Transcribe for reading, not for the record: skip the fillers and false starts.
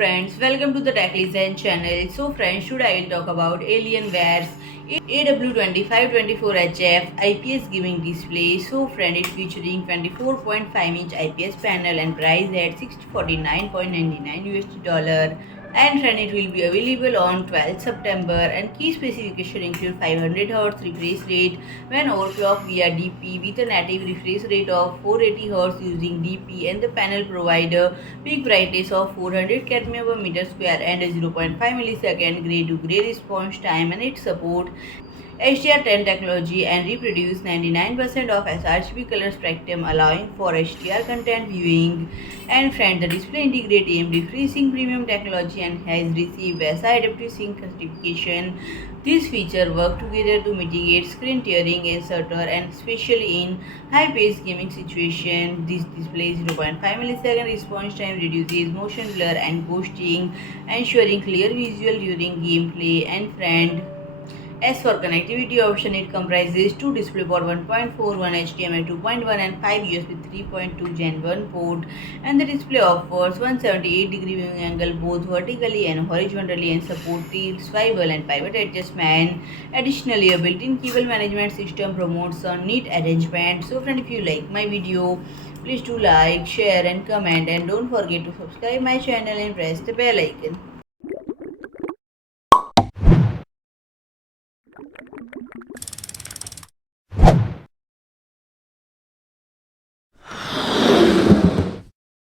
friends, welcome to the Tech Design channel. So friends, today I'll talk about Alienware's AW2524HF IPS gaming display. So friend, it's featuring 24.5-inch IPS panel and price at $649.99 and friend, it will be available on 12th September and key specification include 500Hz refresh rate when overclocked via DP with a native refresh rate of 480Hz using DP, and the panel provider peak brightness of 400 cadmium per meter square and a 0.5 millisecond gray to gray response time, and it supports HDR10 technology and reproduce 99% of sRGB color spectrum, allowing for HDR content viewing. And friend, the display integrates AMD FreeSync Premium technology and has received VESA AdaptiveSync certification. These features work together to mitigate screen tearing and stutter, and especially in high-paced gaming situations. This display 0.5 millisecond response time reduces motion blur and ghosting, ensuring clear visual during gameplay. And friend, as for connectivity option, it comprises two DisplayPort 1.41, HDMI 2.1 and 5 USB 3.2 Gen 1 port, and the display offers 178-degree viewing angle both vertically and horizontally and support tilt, swivel and pivot adjustment. Additionally, a built-in cable management system promotes a neat arrangement. So friend, if you like my video, please do like, share and comment, and don't forget to subscribe my channel and press the bell icon.